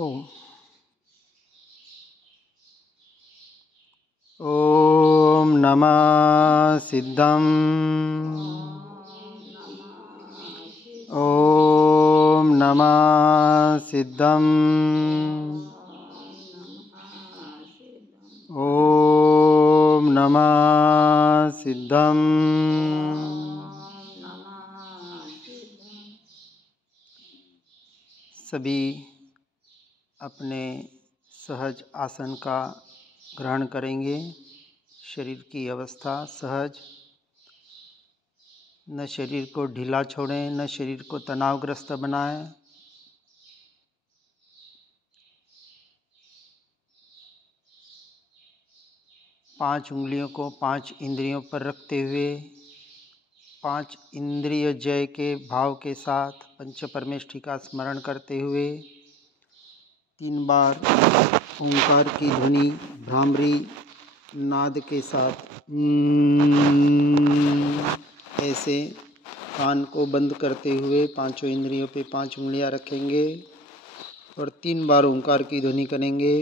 ओम ओम नमः सिद्धं ओम नमः सिद्धं ओम नमः सिद्धं सभी अपने सहज आसन का ग्रहण करेंगे। शरीर की अवस्था सहज, न शरीर को ढीला छोड़ें, न शरीर को तनावग्रस्त बनाएं। पांच उंगलियों को पांच इंद्रियों पर रखते हुए पांच इंद्रिय जय के भाव के साथ पंच परमेष्ठी का स्मरण करते हुए 3 बार ओंकार की ध्वनि भ्रामरी नाद के साथ ऐसे कान को बंद करते हुए पांचों इंद्रियों पे 5 उंगलियां रखेंगे और 3 बार ओंकार की ध्वनि करेंगे।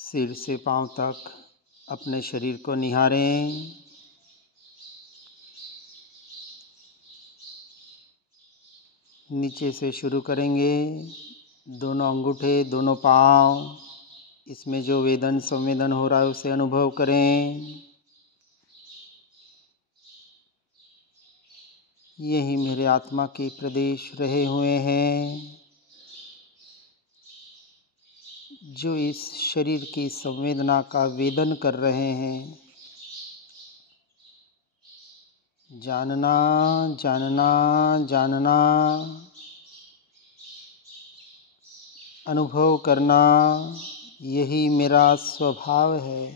सिर से पांव तक अपने शरीर को निहारें। नीचे से शुरू करेंगे। दोनों अंगूठे, दोनों पांव, इसमें जो वेदन संवेदन हो रहा है उसे अनुभव करें। यही मेरे आत्मा के प्रदेश रहे हुए हैं जो इस शरीर की संवेदना का वेदन कर रहे हैं। जानना जानना जानना, अनुभव करना, यही मेरा स्वभाव है।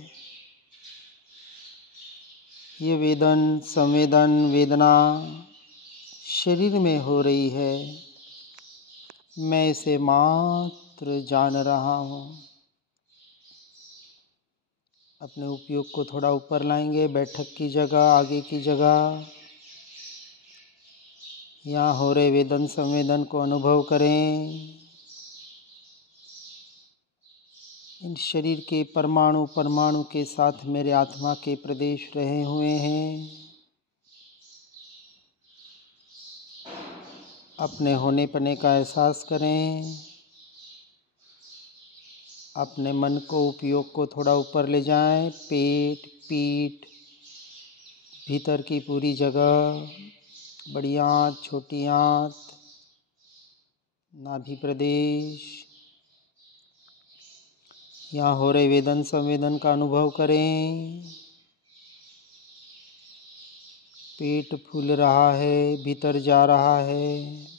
ये वेदन संवेदन वेदना शरीर में हो रही है, मैं इसे मात्र जान रहा हूँ। अपने उपयोग को थोड़ा ऊपर लाएंगे। बैठक की जगह, आगे की जगह, यहाँ हो रहे वेदन संवेदन को अनुभव करें। इन शरीर के परमाणु परमाणु के साथ मेरे आत्मा के प्रदेश रहे हुए हैं। अपने होने पने का एहसास करें। अपने मन को उपयोग को थोड़ा ऊपर ले जाएं। पेट, पीठ, भीतर की पूरी जगह, बड़ी आंत, छोटी आंत, नाभि प्रदेश, यहाँ हो रहे वेदन संवेदन का अनुभव करें। पेट फूल रहा है, भीतर जा रहा है।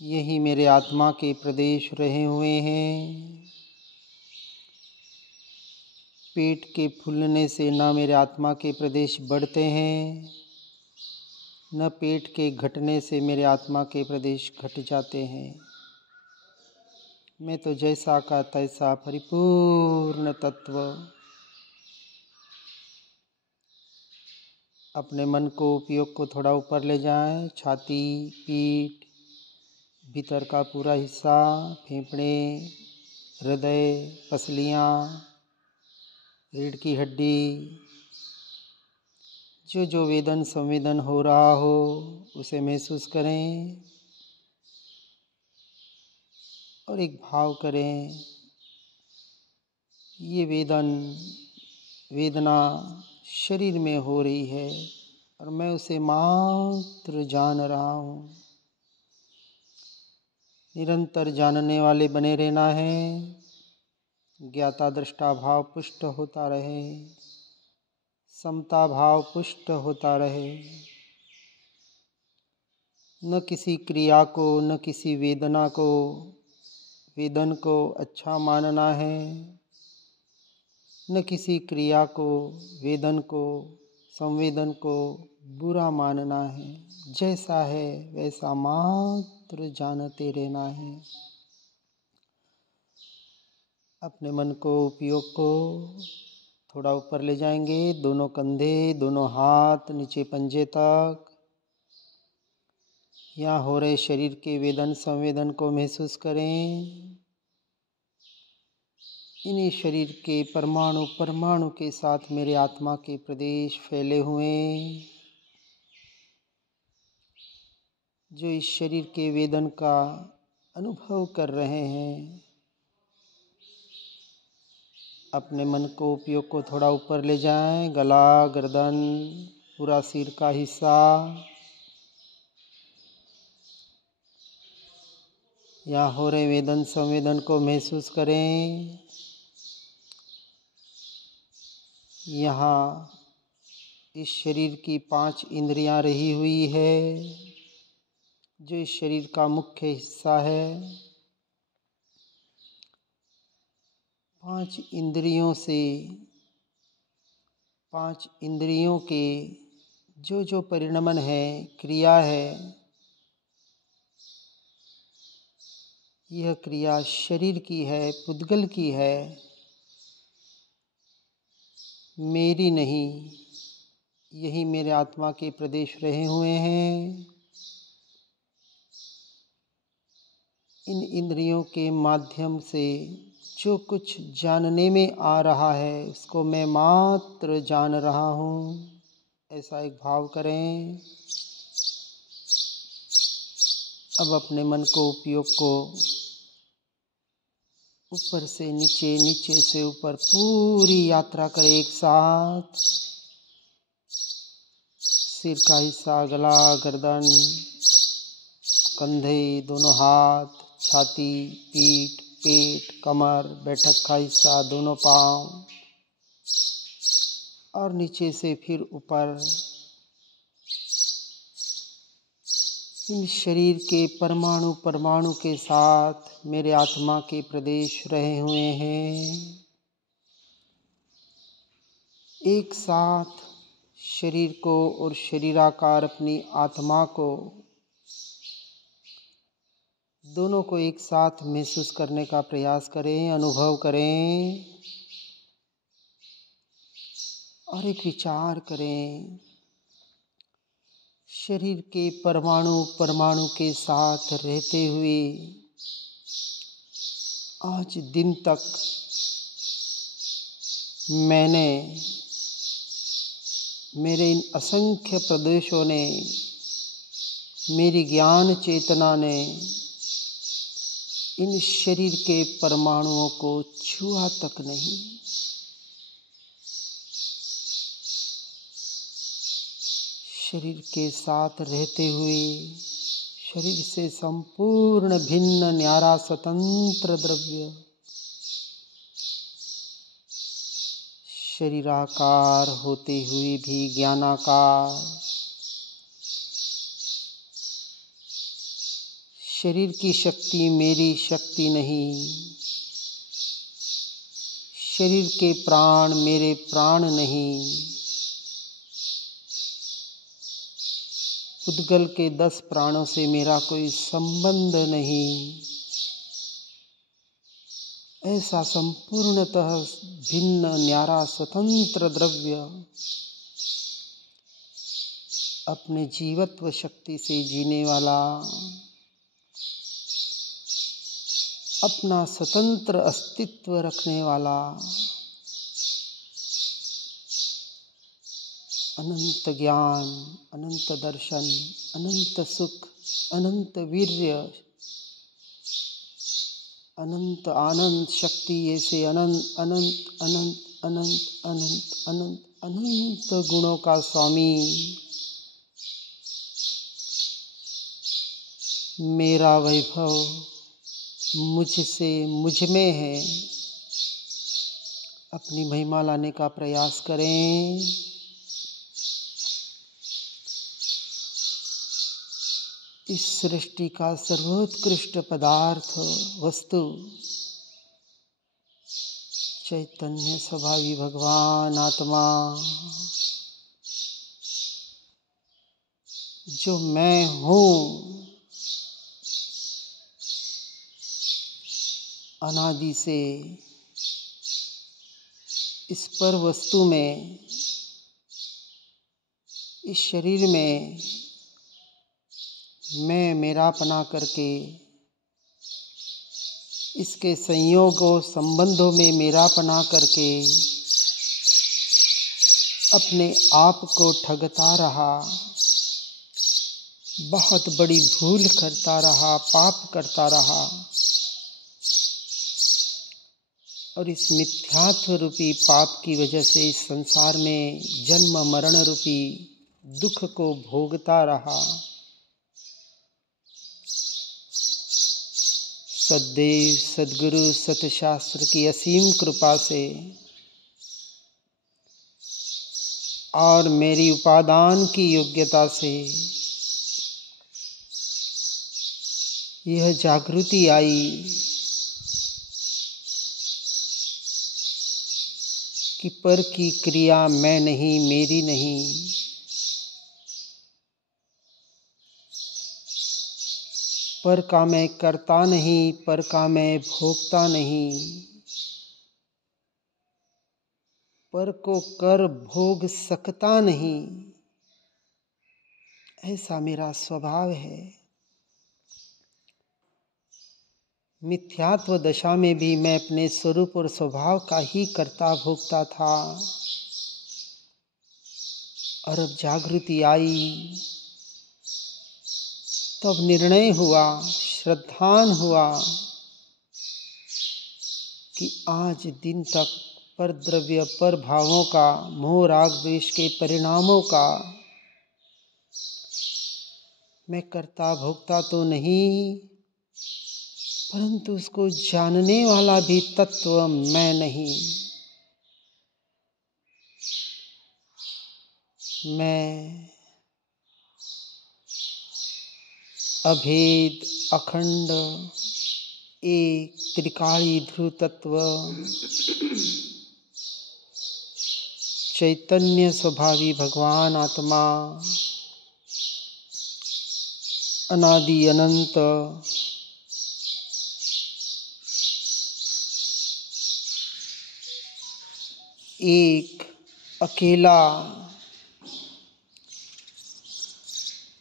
यही मेरे आत्मा के प्रदेश रहे हुए हैं। पेट के फूलने से न मेरे आत्मा के प्रदेश बढ़ते हैं, न पेट के घटने से मेरे आत्मा के प्रदेश घट जाते हैं। मैं तो जैसा का तैसा परिपूर्ण तत्व। अपने मन को उपयोग को थोड़ा ऊपर ले जाएं। छाती, पीठ, भीतर का पूरा हिस्सा, फेफड़े, हृदय, पसलियाँ, रीढ़ की हड्डी, जो जो वेदन संवेदन हो रहा हो उसे महसूस करें और एक भाव करें। ये वेदन वेदना शरीर में हो रही है और मैं उसे मात्र जान रहा हूँ। निरंतर जानने वाले बने रहना है। ज्ञाता दृष्टा भाव पुष्ट होता रहे, समता भाव पुष्ट होता रहे। न किसी क्रिया को, न किसी वेदन को अच्छा मानना है, न किसी क्रिया को, वेदन को, संवेदन को बुरा मानना है। जैसा है वैसा मात्र जानते रहना है। अपने मन को, उपयोग को थोड़ा ऊपर ले जाएंगे। दोनों कंधे, दोनों हाथ नीचे पंजे तक। यहाँ हो रहे शरीर के वेदन संवेदन को महसूस करें। इन्हीं शरीर के परमाणु परमाणु के साथ मेरे आत्मा के प्रदेश फैले हुए, जो इस शरीर के वेदन का अनुभव कर रहे हैं। अपने मन को, उपयोग को थोड़ा ऊपर ले जाएं। गला, गर्दन, पूरा सिर का हिस्सा। यहाँ हो रहे वेदन संवेदन को महसूस करें। यहाँ इस शरीर की 5 इंद्रियां रही हुई है, जो इस शरीर का मुख्य हिस्सा है। 5 इंद्रियों से, 5 इंद्रियों के जो परिणमन है, क्रिया है, यह क्रिया शरीर की है, पुद्गल की है, मेरी नहीं। यही मेरे आत्मा के प्रदेश रहे हुए हैं। इन इंद्रियों के माध्यम से जो कुछ जानने में आ रहा है, उसको मैं मात्र जान रहा हूँ। ऐसा एक भाव करें। अब अपने मन को, उपयोग को ऊपर से नीचे, नीचे से ऊपर पूरी यात्रा करें एक साथ। सिर का हिस्सा, गला, गर्दन, कंधे, दोनों हाथ, छाती, पीठ, पेट, कमर, बैठक का हिस्सा, दोनों पांव, और नीचे से फिर ऊपर। इन शरीर के परमाणु परमाणु के साथ मेरे आत्मा के प्रदेश रहे हुए हैं। एक साथ शरीर को और शरीराकार अपनी आत्मा को, दोनों को एक साथ महसूस करने का प्रयास करें, अनुभव करें। और एक विचार करें, शरीर के परमाणु परमाणु के साथ रहते हुए आज दिन तक मैंने, मेरे इन असंख्य प्रदेशों ने, मेरी ज्ञान चेतना ने इन शरीर के परमाणुओं को छुआ तक नहीं। शरीर के साथ रहते हुए शरीर से संपूर्ण भिन्न न्यारा स्वतंत्र द्रव्य, शरीराकार होते हुए भी ज्ञानाकार, शरीर की शक्ति मेरी शक्ति नहीं, शरीर के प्राण मेरे प्राण नहीं, पुद्गल के 10 प्राणों से मेरा कोई संबंध नहीं। ऐसा संपूर्णतः भिन्न न्यारा स्वतंत्र द्रव्य अपने जीवत्व शक्ति से जीने वाला, अपना स्वतंत्र अस्तित्व रखने वाला, अनंत ज्ञान, अनंत दर्शन, अनंत सुख, अनंत वीर्य, अनंत आनंद शक्ति, ऐसे अनंत अनंत अनंत अनंत अनंत अनंत अनंत गुणों का स्वामी, मेरा वैभव मुझसे मुझ में है। अपनी महिमा लाने का प्रयास करें। इस सृष्टि का सर्वोत्कृष्ट पदार्थ वस्तु चैतन्य स्वभावी भगवान आत्मा, जो मैं हूँ, अनादि से इस पर वस्तु में, इस शरीर में मैं मेरापना करके इसके संयोगों संबंधों में मेरापना करके अपने आप को ठगता रहा, बहुत बड़ी भूल करता रहा, पाप करता रहा और इस मिथ्यात्व रूपी पाप की वजह से इस संसार में जन्म मरण रूपी दुख को भोगता रहा। सद्देव सद्गुरु सतशास्त्र की असीम कृपा से और मेरी उपादान की योग्यता से यह जागृति आई कि पर की क्रिया मैं नहीं, मेरी नहीं, पर का मैं करता नहीं, पर का मैं भोगता नहीं, पर को कर भोग सकता नहीं, ऐसा मेरा स्वभाव है। मिथ्यात्व दशा में भी मैं अपने स्वरूप और स्वभाव का ही कर्ता भोगता था और अब जागृति आई, तब निर्णय हुआ, श्रद्धान हुआ कि आज दिन तक पर द्रव्य पर भावों का, मोह राग द्वेष के परिणामों का मैं कर्ता भोक्ता तो नहीं, परंतु उसको जानने वाला भी तत्व मैं नहीं। मैं अभेद, अखंड, एक त्रिकाली ध्रुव तत्व चैतन्य स्वभावी भगवान आत्मा, अनादि अनंत, एक अकेला,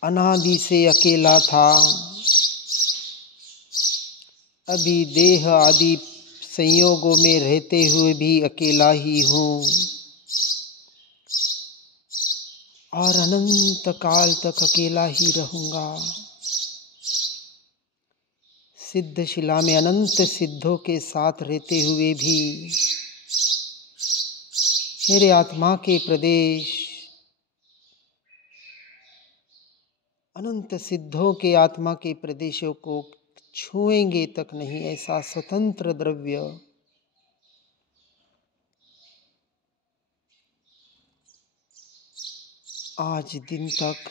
अनादि से अकेला था, अभी देह आदि संयोगों में रहते हुए भी अकेला ही हूँ और अनंत काल तक अकेला ही रहूँगा। सिद्धशिला में अनंत सिद्धों के साथ रहते हुए भी मेरे आत्मा के प्रदेश अनंत सिद्धों के आत्मा के प्रदेशों को छुएंगे तक नहीं, ऐसा स्वतंत्र द्रव्य आज दिन तक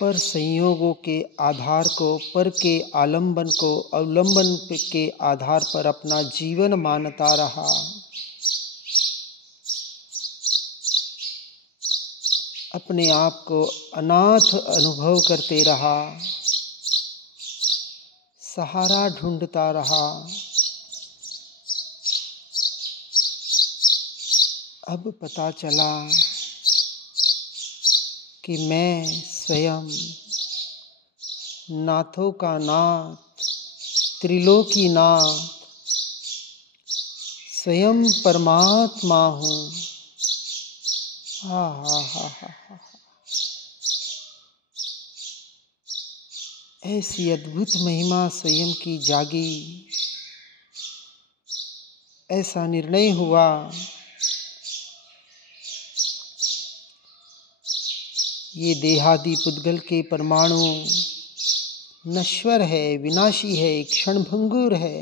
पर संयोगों के आधार को, पर के आलंबन को, अवलंबन के आधार पर अपना जीवन मानता रहा। अपने आप को अनाथ अनुभव करते रहा, सहारा ढूंढता रहा। अब पता चला कि मैं स्वयं नाथों का नाथ, त्रिलोकी नाथ, स्वयं परमात्मा हूँ। ऐसी अद्भुत महिमा स्वयं की जागी ऐसा निर्णय हुआ। ये देहादि पुद्गल के परमाणु नश्वर है, विनाशी है, क्षणभंगुर है।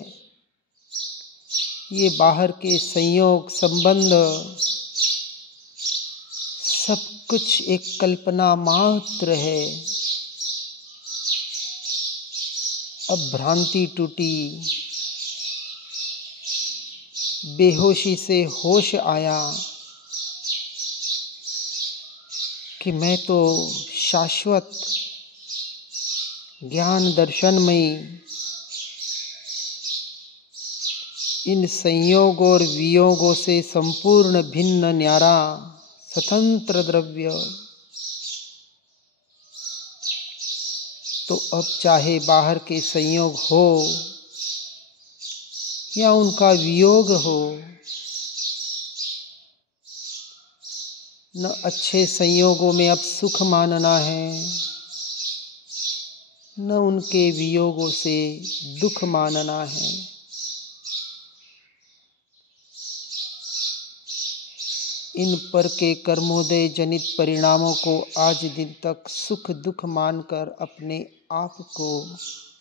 ये बाहर के संयोग संबंध सब कुछ एक कल्पना मात्र है। अब भ्रांति टूटी, बेहोशी से होश आया कि मैं तो शाश्वत ज्ञान दर्शनमयी इन संयोग और वियोगों से संपूर्ण भिन्न न्यारा स्वतंत्र द्रव्य। तो अब चाहे बाहर के संयोग हो या उनका वियोग हो, न अच्छे संयोगों में अब सुख मानना है, न उनके वियोगों से दुख मानना है। इन पर के कर्मोदय जनित परिणामों को आज दिन तक सुख दुख मानकर अपने आप को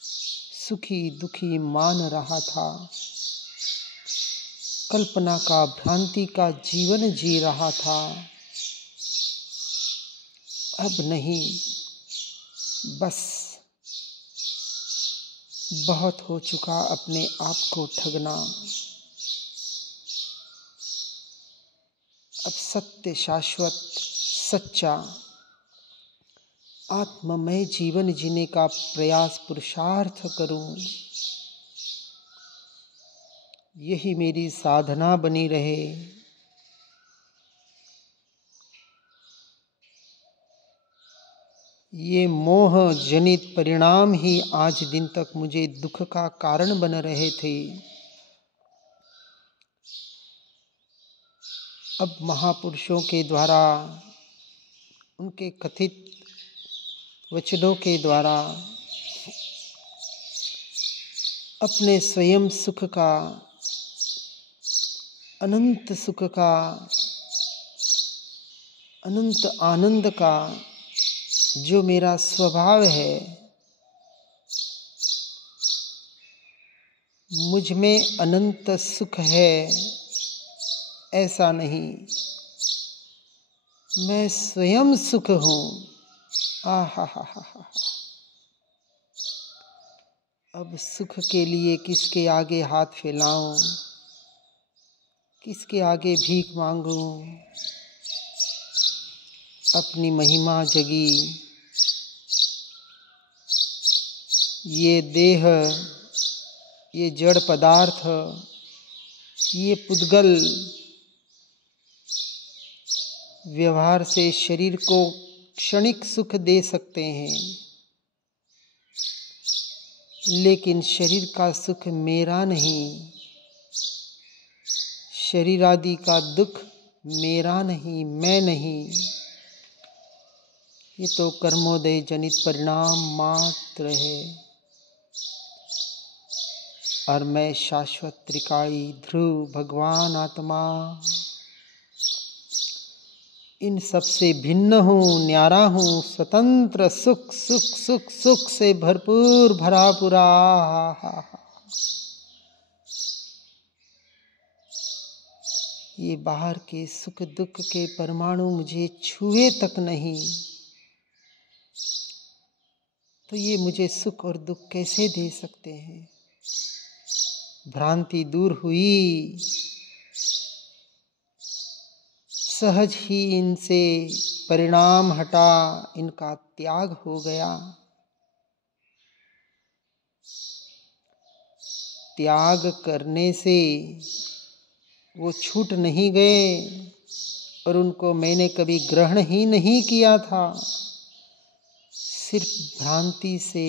सुखी दुखी मान रहा था। कल्पना का, भ्रांति का जीवन जी रहा था। अब नहीं, बस बहुत हो चुका अपने आप को ठगना। अब सत्य, शाश्वत, सच्चा आत्ममय जीवन जीने का प्रयास पुरुषार्थ करूं, यही मेरी साधना बनी रहे। ये मोह जनित परिणाम ही आज दिन तक मुझे दुख का कारण बन रहे थे। अब महापुरुषों के द्वारा, उनके कथित वचनों के द्वारा अपने स्वयं सुख का, अनंत सुख का, अनंत आनंद का जो मेरा स्वभाव है, मुझ में अनंत सुख है ऐसा नहीं, मैं स्वयं सुख हूँ। आहा हा हा हा। अब सुख के लिए किसके आगे हाथ फैलाऊं, किसके आगे भीख मांगूं। अपनी महिमा जगी। ये देह, ये जड़ पदार्थ, ये पुद्गल व्यवहार से शरीर को क्षणिक सुख दे सकते हैं, लेकिन शरीर का सुख मेरा नहीं, शरीर आदि का दुख मेरा नहीं, मैं नहीं। ये तो कर्मोदय जनित परिणाम मात्र है और मैं शाश्वत त्रिकाली ध्रुव भगवान आत्मा इन सब से भिन्न हूँ, न्यारा हूँ, स्वतंत्र, सुख सुख सुख सुख से भरपूर भरा पूरा। ये बाहर के सुख दुख के परमाणु मुझे छुए तक नहीं, तो ये मुझे सुख और दुख कैसे दे सकते हैं। भ्रांति दूर हुई, सहज ही इनसे परिणाम हटा, इनका त्याग हो गया। त्याग करने से वो छूट नहीं गए और उनको मैंने कभी ग्रहण ही नहीं किया था। सिर्फ भ्रांति से,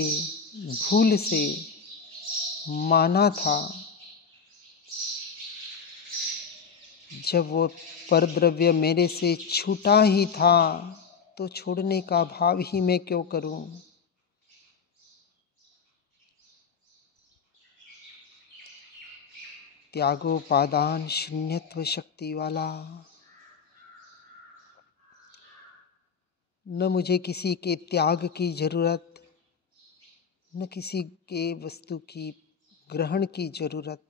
भूल से माना था। जब वो परद्रव्य मेरे से छूटा ही था तो छोड़ने का भाव ही मैं क्यों करूं। त्यागोपादान शून्यत्व शक्ति वाला। न मुझे किसी के त्याग की जरूरत, न किसी के वस्तु की ग्रहण की जरूरत,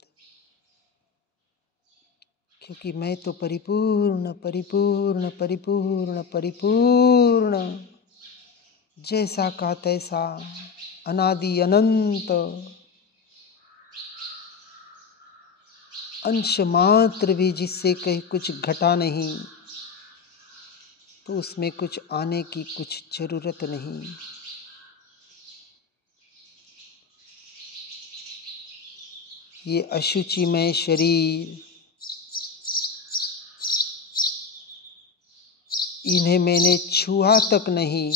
क्योंकि मैं तो परिपूर्ण परिपूर्ण परिपूर्ण परिपूर्ण, जैसा का तैसा, अनादि अनंत, अंश मात्र भी जिससे कहीं कुछ घटा नहीं, तो उसमें कुछ आने की कुछ जरूरत नहीं। ये अशुचिमय शरीर, इन्हें मैंने छुआ तक नहीं।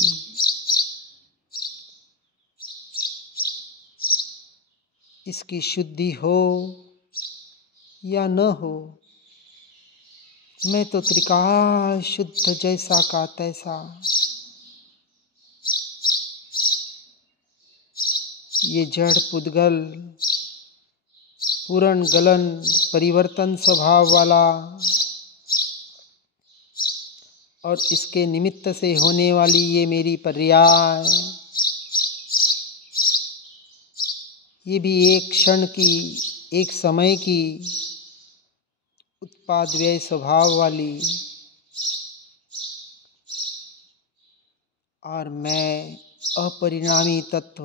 इसकी शुद्धि हो या न हो, मैं तो त्रिकाल शुद्ध जैसा का तैसा। ये जड़ पुद्गल, पूर्ण गलन परिवर्तन स्वभाव वाला और इसके निमित्त से होने वाली ये मेरी पर्याय, ये भी एक क्षण की, एक समय की उत्पाद व्यय स्वभाव वाली, और मैं अपरिणामी तत्व,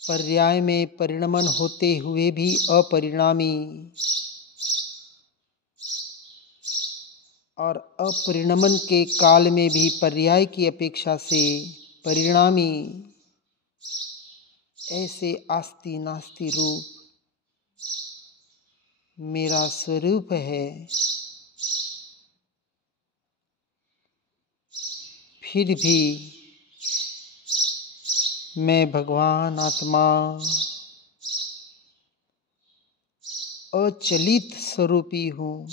पर्याय में परिणमन होते हुए भी अपरिणामी, और अपरिणमन के काल में भी पर्याय की अपेक्षा से परिणामी, ऐसे आस्ति नास्ति रूप मेरा स्वरूप है। फिर भी मैं भगवान आत्मा अचलित स्वरूपी हूँ।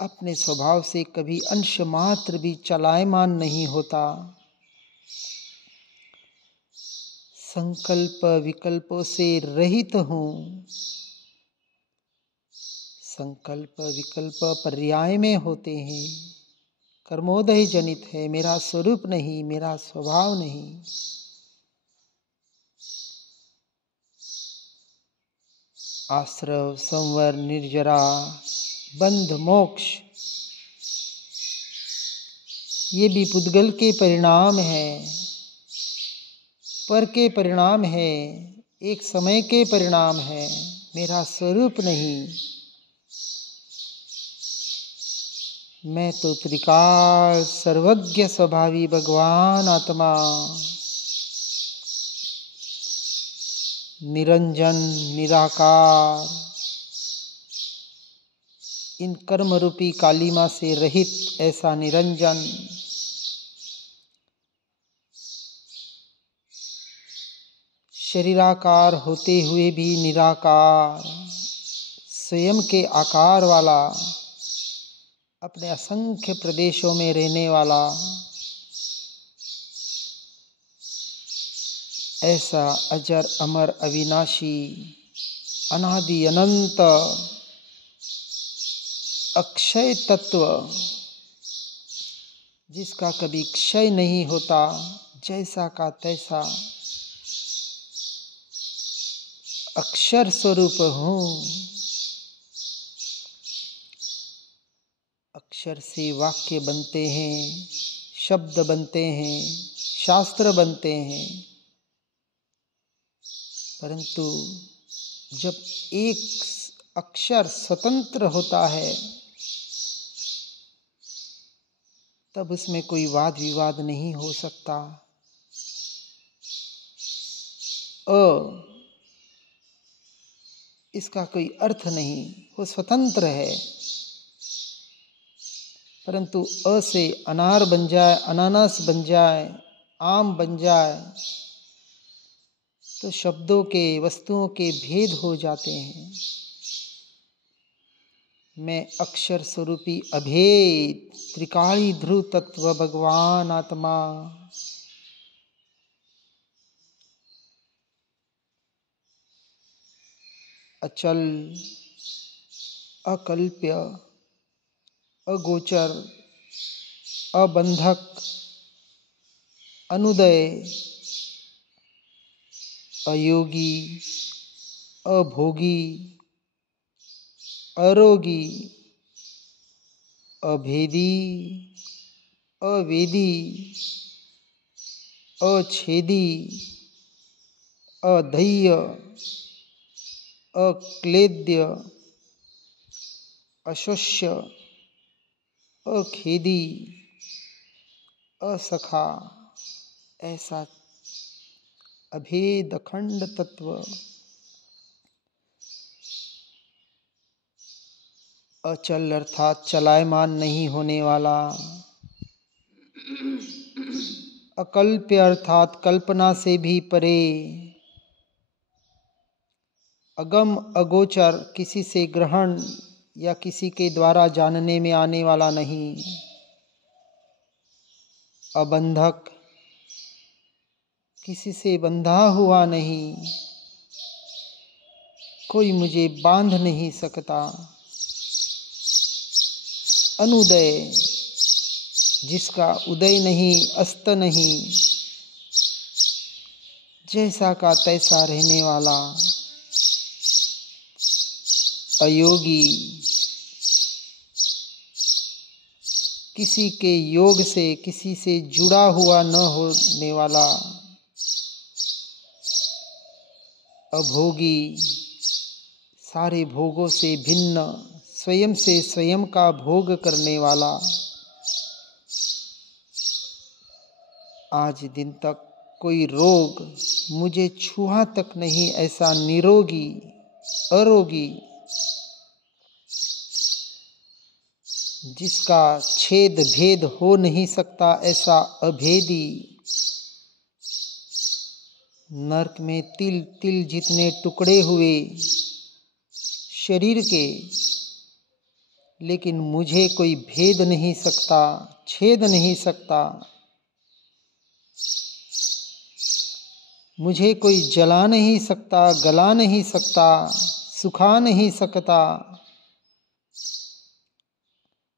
अपने स्वभाव से कभी अंश मात्र भी चलायमान नहीं होता। संकल्प विकल्पों से रहित हूँ। संकल्प विकल्प पर्याय में होते हैं, कर्मोदय जनित है, मेरा स्वरूप नहीं, मेरा स्वभाव नहीं। आश्रव संवर निर्जरा बंध मोक्ष, ये भी पुद्गल के परिणाम है, पर के परिणाम है, एक समय के परिणाम है, मेरा स्वरूप नहीं। मैं तो त्रिकाल सर्वज्ञ स्वभावी भगवान आत्मा, निरंजन निराकार, इन कर्म रूपी कालिमा से रहित ऐसा निरंजन, शरीराकार होते हुए भी निराकार, स्वयं के आकार वाला, अपने असंख्य प्रदेशों में रहने वाला, ऐसा अजर अमर अविनाशी अनादि अनंत अक्षय तत्व, जिसका कभी क्षय नहीं होता, जैसा का तैसा अक्षर स्वरूप हूँ। अक्षर से वाक्य बनते हैं, शब्द बनते हैं, शास्त्र बनते हैं, परंतु जब एक अक्षर स्वतंत्र होता है तब उसमें कोई वाद विवाद नहीं हो सकता। इसका कोई अर्थ नहीं, वो स्वतंत्र है। परंतु अ से अनार बन जाए, अनानास बन जाए, आम बन जाए, तो शब्दों के, वस्तुओं के भेद हो जाते हैं। मैं अक्षर स्वरूपी अभेद त्रिकाली ध्रुव तत्व भगवान आत्मा, अचल, अकल्प्य, अगोचर, अबंधक, अनुदय, अयोगी, अभोगी, अरोगी, अभेदी, अवेदी, अछेदी, अधैर्य, अक्लेद्य, अशोष्य, अखेदी, असखा, ऐसा अभेद अखंड तत्व, अचल अर्थात चलायमान नहीं होने वाला, अकल्प्य अर्थात कल्पना से भी परे, अगम अगोचर किसी से ग्रहण या किसी के द्वारा जानने में आने वाला नहीं, अबंधक किसी से बंधा हुआ नहीं, कोई मुझे बांध नहीं सकता, अनुदय जिसका उदय नहीं अस्त नहीं, जैसा का तैसा रहने वाला, अयोगी किसी के योग से किसी से जुड़ा हुआ न होने वाला, अभोगी सारे भोगों से भिन्न, स्वयं से स्वयं का भोग करने वाला, आज दिन तक कोई रोग मुझे छुआ तक नहीं ऐसा निरोगी, अरोगी जिसका छेद भेद हो नहीं सकता ऐसा अभेदी, नरक में तिल तिल जितने टुकड़े हुए शरीर के, लेकिन मुझे कोई भेद नहीं सकता, छेद नहीं सकता, मुझे कोई जला नहीं सकता, गला नहीं सकता, सुखा नहीं सकता,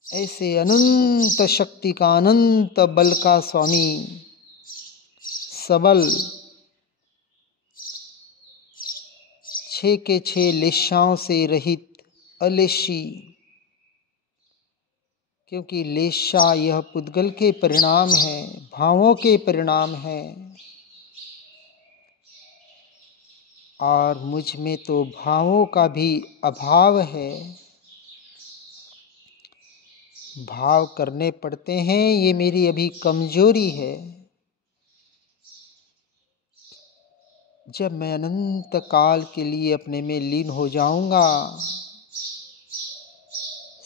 ऐसे अनंत शक्ति का अनंत बल का स्वामी, सबल, 6 के 6 लेशाओं से रहित, अलेशी, क्योंकि लेशा यह पुद्गल के परिणाम है, भावों के परिणाम है, और मुझ में तो भावों का भी अभाव है, भाव करने पड़ते हैं, ये मेरी अभी कमजोरी है। जब मैं अनंत काल के लिए अपने में लीन हो जाऊंगा,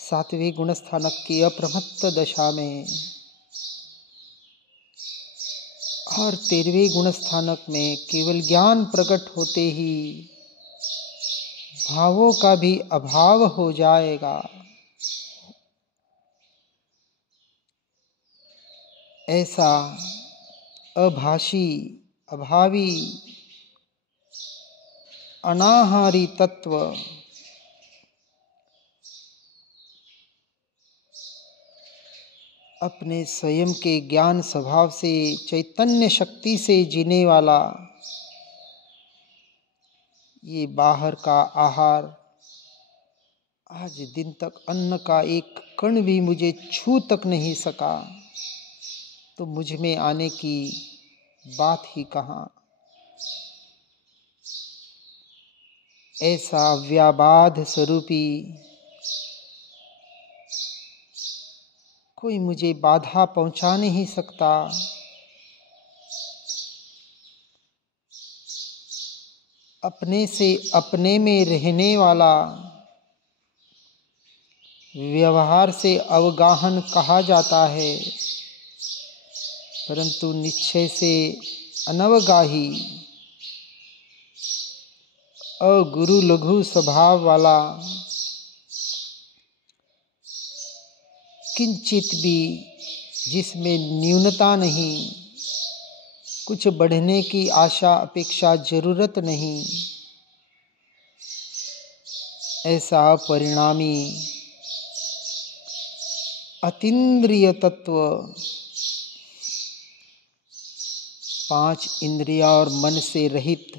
7वें गुणस्थानक की अप्रमत्त दशा में, और 13वें गुणस्थानक में केवल ज्ञान प्रकट होते ही भावों का भी अभाव हो जाएगा। ऐसा अभाषी, अभावी, अनाहारी तत्व अपने स्वयं के ज्ञान स्वभाव से, चैतन्य शक्ति से जीने वाला, ये बाहर का आहार, आज दिन तक अन्न का एक कण भी मुझे छू तक नहीं सका, तो मुझ में आने की बात ही कहाँ। ऐसा व्याबाध स्वरूपी कोई मुझे बाधा पहुंचा नहीं सकता। अपने से अपने में रहने वाला, व्यवहार से अवगाहन कहा जाता है, परंतु निश्चय से अनवगाही, अगुरु लघु स्वभाव वाला, किंचित भी जिसमें न्यूनता नहीं, कुछ बढ़ने की आशा अपेक्षा जरूरत नहीं, ऐसा परिणामी अतीन्द्रिय तत्व 5 इंद्रिया और मन से रहित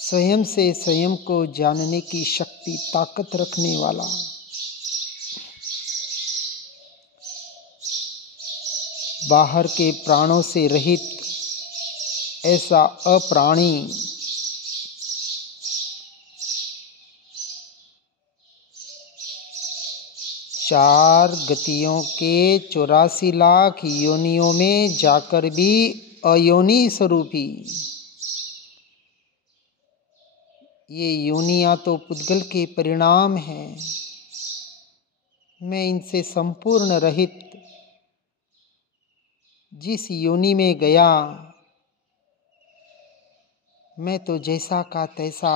स्वयं से स्वयं को जानने की शक्ति ताकत रखने वाला बाहर के प्राणों से रहित ऐसा अप्राणी 4 गतियों के 84 लाख योनियों में जाकर भी अयोनि स्वरूपी ये योनियां तो पुद्गल के परिणाम हैं। मैं इनसे संपूर्ण रहित जिस योनि में गया मैं तो जैसा का तैसा,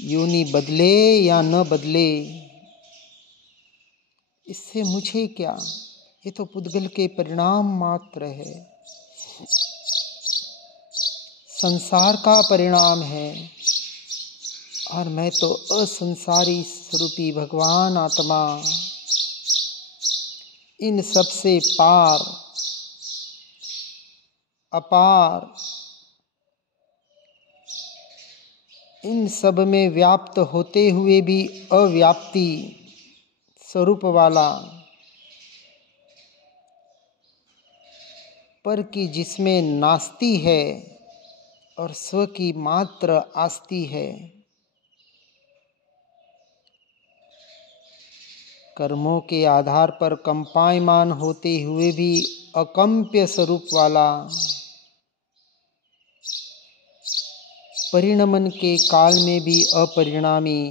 योनि बदले या न बदले इससे मुझे क्या, ये तो पुद्गल के परिणाम मात्र है, संसार का परिणाम है। और मैं तो असंसारी स्वरूपी भगवान आत्मा इन सब से पार अपार, इन सब में व्याप्त होते हुए भी अव्याप्ति स्वरूप वाला, पर की जिसमें नास्ति है और स्व की मात्र आस्ति है। कर्मों के आधार पर कंपायमान होते हुए भी अकंप्य स्वरूप वाला, परिणमन के काल में भी अपरिणामी,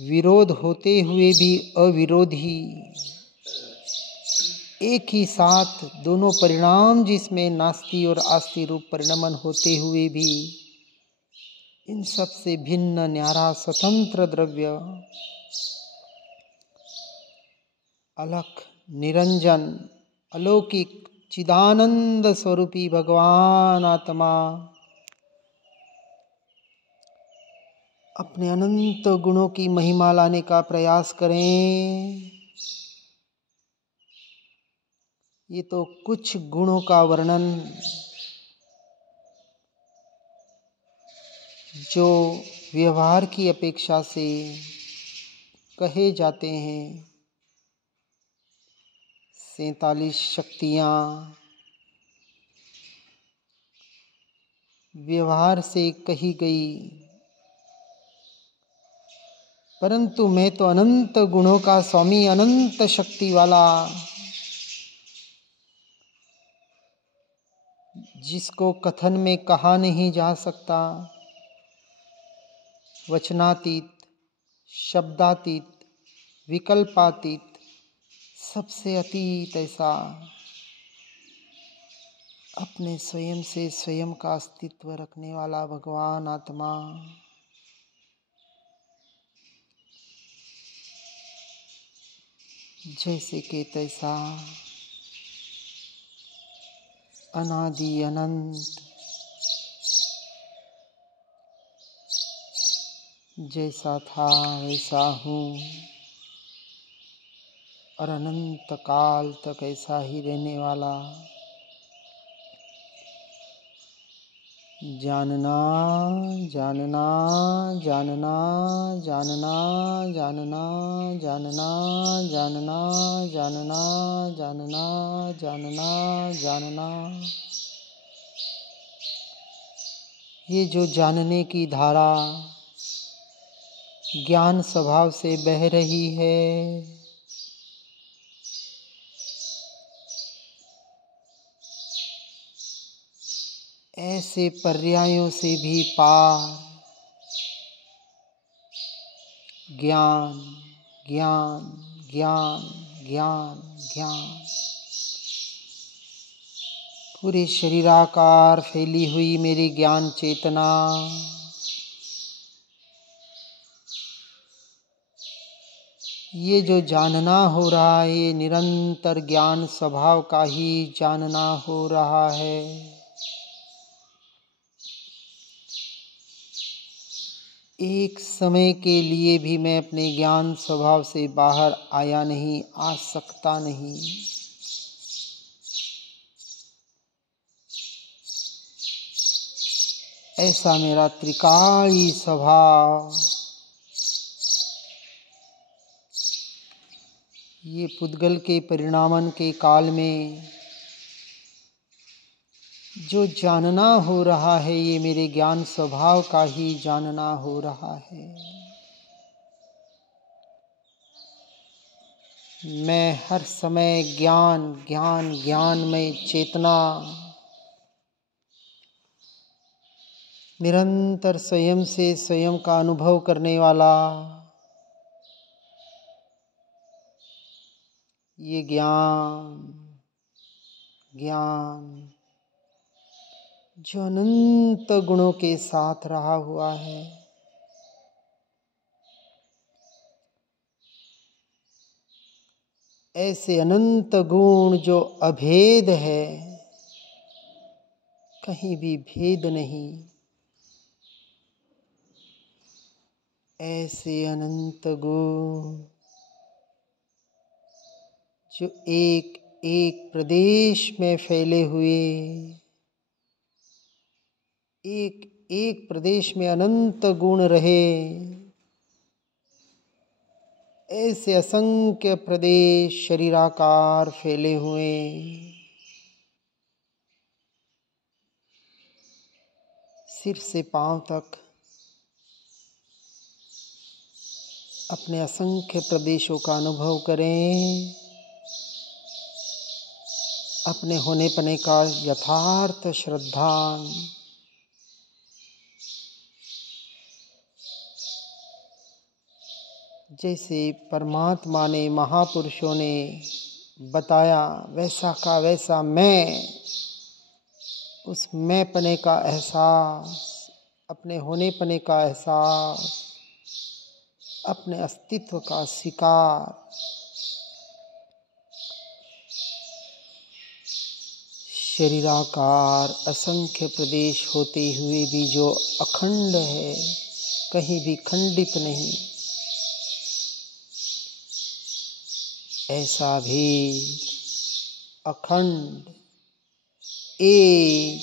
विरोध होते हुए भी अविरोधी, एक ही साथ दोनों परिणाम जिसमें नास्ति और आस्ति रूप परिणमन होते हुए भी इन सब से भिन्न न्यारा स्वतंत्र द्रव्य, अलख निरंजन अलौकिक चिदानंद स्वरूपी भगवान आत्मा अपने अनंत गुणों की महिमा लाने का प्रयास करें। ये तो कुछ गुणों का वर्णन जो व्यवहार की अपेक्षा से कहे जाते हैं। 47 शक्तियाँ व्यवहार से कही गई, परंतु मैं तो अनंत गुणों का स्वामी, अनंत शक्ति वाला, जिसको कथन में कहा नहीं जा सकता, वचनातीत, शब्दातीत, विकल्पातीत, सबसे अतीत ऐसा अपने स्वयं से स्वयं का अस्तित्व रखने वाला भगवान आत्मा जैसे के तैसा अनादि अनंत, जैसा था वैसा हूँ और अनंत काल तक ऐसा ही रहने वाला, जानना जानना जानना जानना जानना जानना जानना जानना जानना जानना जानना, ये जो जानने की धारा ज्ञान स्वभाव से बह रही है, ऐसे पर्यायों से भी पार ज्ञान ज्ञान ज्ञान ज्ञान ज्ञान, पूरे शरीराकार फैली हुई मेरी ज्ञान चेतना ये जो जानना हो रहा है ये निरंतर ज्ञान स्वभाव का ही जानना हो रहा है। एक समय के लिए भी मैं अपने ज्ञान स्वभाव से बाहर आया नहीं, आ सकता नहीं। ऐसा मेरा त्रिकाली स्वभाव ये पुद्गल के परिणामन के काल में जो जानना हो रहा है ये मेरे ज्ञान स्वभाव का ही जानना हो रहा है। मैं हर समय ज्ञान ज्ञान ज्ञान में चेतना निरंतर स्वयं से स्वयं का अनुभव करने वाला ये ज्ञान ज्ञान जो अनंत गुणों के साथ रहा हुआ है, ऐसे अनंत गुण जो अभेद है, कहीं भी भेद नहीं, ऐसे अनंत गुण जो एक एक प्रदेश में फैले हुए, एक एक प्रदेश में अनंत गुण रहे, ऐसे असंख्य प्रदेश शरीराकार फैले हुए, सिर से पांव तक अपने असंख्य प्रदेशों का अनुभव करें। अपने होने पने का यथार्थ श्रद्धान जैसे परमात्मा ने महापुरुषों ने बताया वैसा का वैसा मैं, उस मैं पने का एहसास, अपने होने पने का एहसास, अपने अस्तित्व का स्वीकार, शरीराकार असंख्य प्रदेश होते हुए भी जो अखंड है, कहीं भी खंडित नहीं, ऐसा भी अखंड एक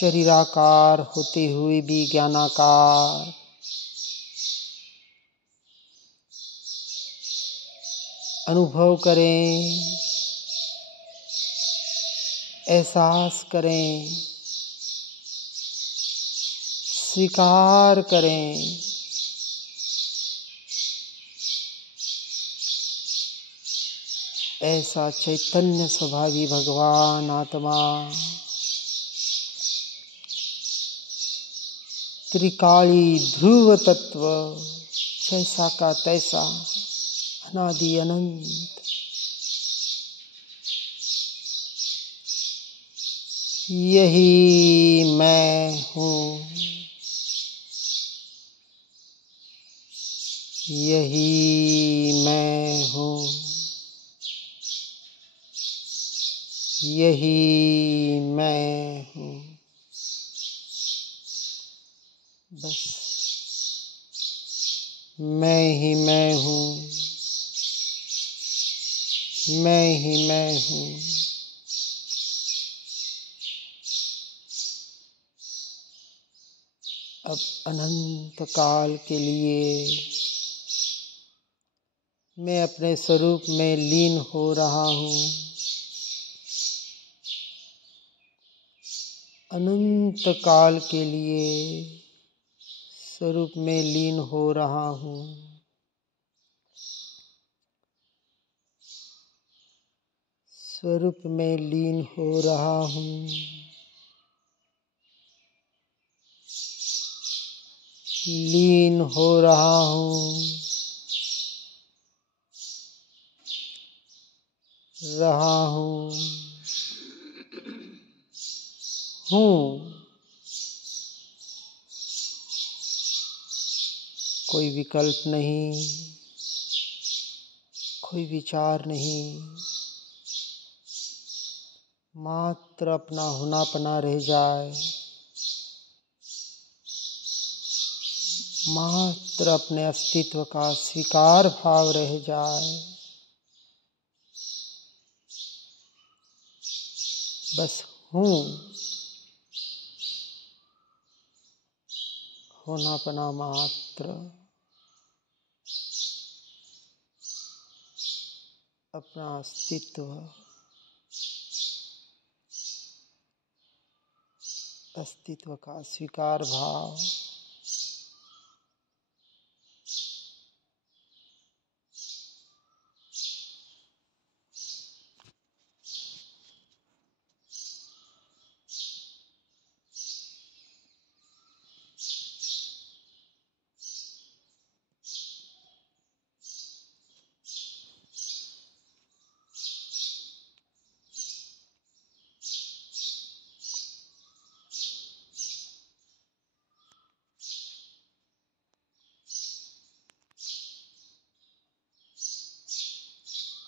शरीराकार होते हुए भी ज्ञानाकार, अनुभव करें, एहसास करें, स्वीकार करें। ऐसा चैतन्य स्वभावी भगवान आत्मा त्रिकाली ध्रुव तत्व जैसा का तैसा अनादि अनंत, यही मैं हूँ, यही मैं हूँ, यही मैं हूँ। बस मैं ही मैं हूँ, मैं ही मैं हूँ। अब अनंत काल के लिए मैं अपने स्वरूप में लीन हो रहा हूँ। अनंत काल के लिए स्वरूप में लीन हो रहा हूँ। स्वरूप में लीन हो रहा हूँ। लीन हो रहा हूँ, रहा हूँ, हूँ। कोई विकल्प नहीं, कोई विचार नहीं, मात्र अपना होनापना रह जाए, मात्र अपने अस्तित्व का स्वीकार भाव रह जाए। बस हूँ, होनापना मात्र, अपना अस्तित्व, अस्तित्व का स्वीकार भाव।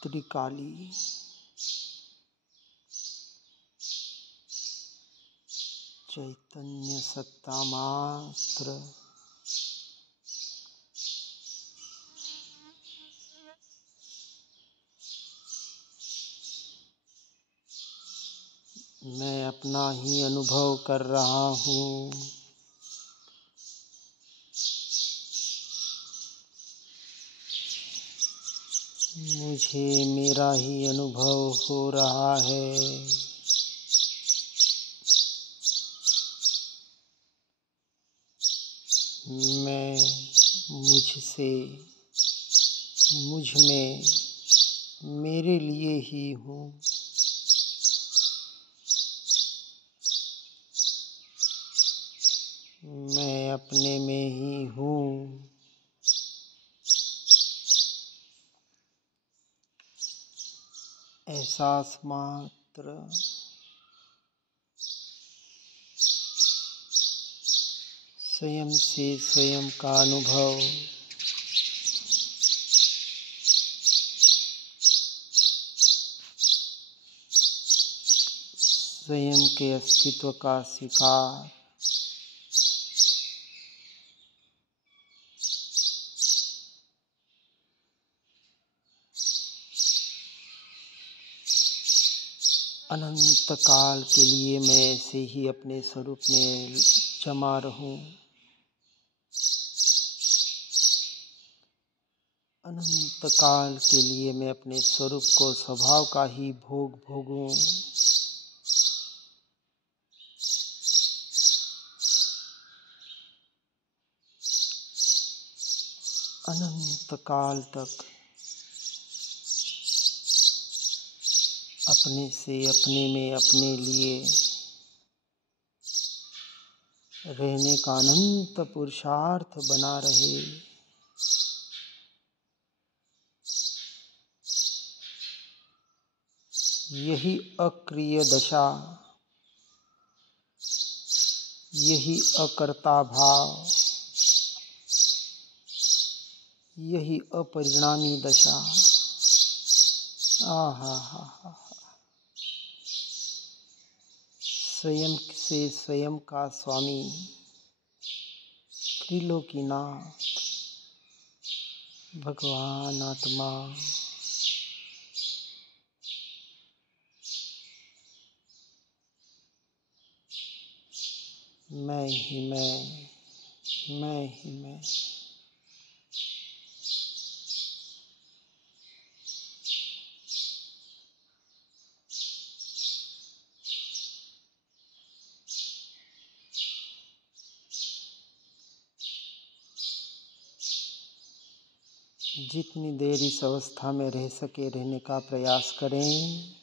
त्रिकाली चैतन्य सत्ता मात्र, मैं अपना ही अनुभव कर रहा हूँ। मुझे मेरा ही अनुभव हो रहा है। मैं मुझसे, मुझ में, मेरे लिए ही हूँ। मैं अपने में ही हूँ। एहसास मात्र, स्वयं से स्वयं का अनुभव, स्वयं के अस्तित्व का स्वीकार। अनंत काल के लिए मैं ऐसे ही अपने स्वरूप में जमा रहूं। अनंत काल के लिए मैं अपने स्वरूप को, स्वभाव का ही भोग भोगूं। अनंत काल तक अपने से, अपने में, अपने लिए रहने का अनंत पुरुषार्थ बना रहे। यही अक्रिय दशा, यही अकर्ता भाव, यही अपरिणामी दशा। आहा हा हा, स्वयं से स्वयं का स्वामी, त्रिलोकीनाथ, भगवान आत्मा, मैं ही मैं ही मैं। जितनी देर इस अवस्था में रह सके रहने का प्रयास करें।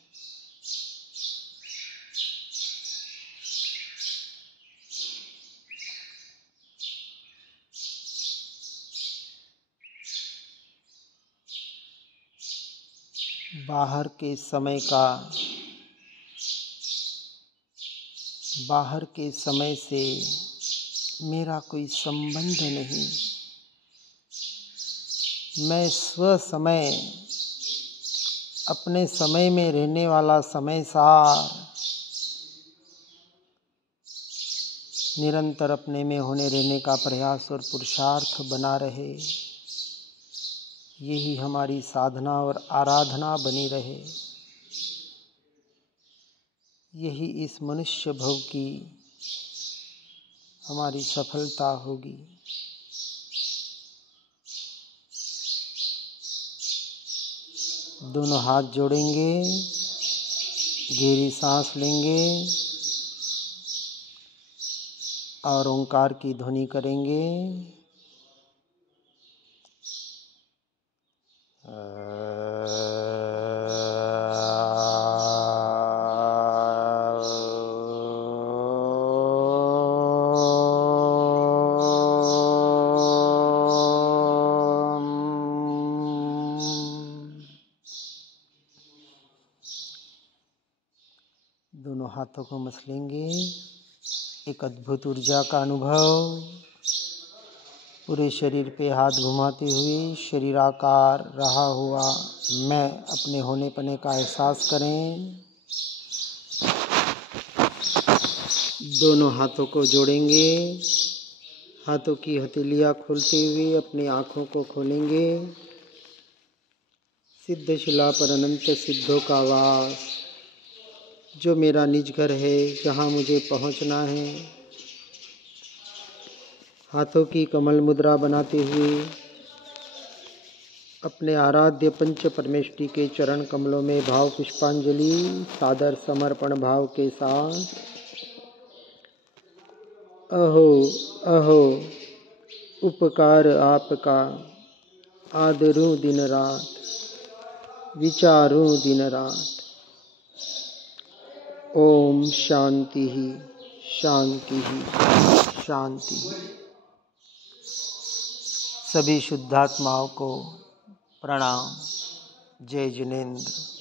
बाहर के समय का, बाहर के समय से मेरा कोई संबंध नहीं। मैं स्व समय, अपने समय में रहने वाला समय सार निरंतर अपने में होने रहने का प्रयास और पुरुषार्थ बना रहे, यही हमारी साधना और आराधना बनी रहे। यही इस मनुष्य भव की हमारी सफलता होगी। दोनों हाथ जोड़ेंगे, गहरी सांस लेंगे और ओंकार की ध्वनि करेंगे। दोनों हाथों को मसलेंगे। एक अद्भुत ऊर्जा का अनुभव पूरे शरीर पे हाथ घुमाते हुए शरीराकार रहा हुआ मैं अपने होने पने का एहसास करें। दोनों हाथों को जोड़ेंगे, हाथों की हथेलियाँ खोलते हुए अपनी आँखों को खोलेंगे। सिद्ध शिला पर अनंत सिद्धों का वास, जो मेरा निज घर है, जहाँ मुझे पहुँचना है। हाथों की कमल मुद्रा बनाते हुए अपने आराध्य पंच परमेष्टि के चरण कमलों में भाव पुष्पांजलि सादर समर्पण भाव के साथ अहो अहो उपकार आपका, आदरूं दिन रात, विचारूं दिन रात। ओम शांति ही शांति ही शांति ही। सभी शुद्धात्माओं को प्रणाम। जय जिनेंद्र।